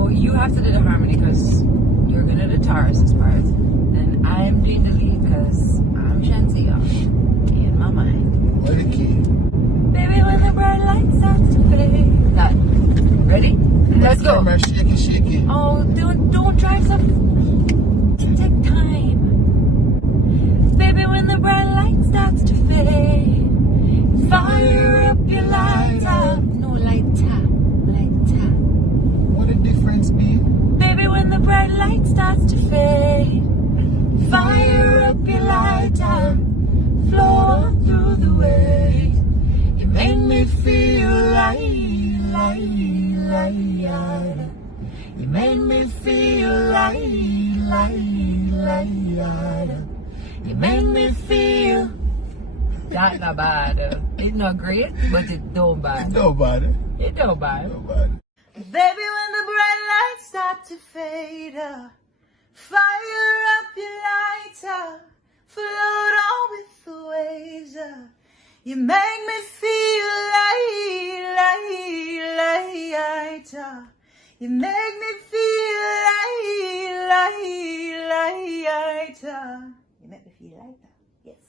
So you have to do the harmony because you're gonna do Tarrus's part. And I'm doing the lead because I'm Shenseea in my mind. What the key? Baby, when the bright lights start to fade. That. Ready? Let's go. Camera, shaky, shaky. Oh, don't try to take time. Baby, when the bright light starts to fade, fire up your lighter. No, lighter. What the difference be? Baby, when the bright light starts to fade, fire up your lighter. Flow through the waves. You make me feel light. You make me feel light. You make me feel. That's not bad. It's not great, but it don't bad. It don't bother. It don't bad. Don't bother. Baby, when the bright lights start to fade, fire up your lighter, float on with the waves. You make me feel lighter. You make me feel lighter. You make me feel lighter. Yes.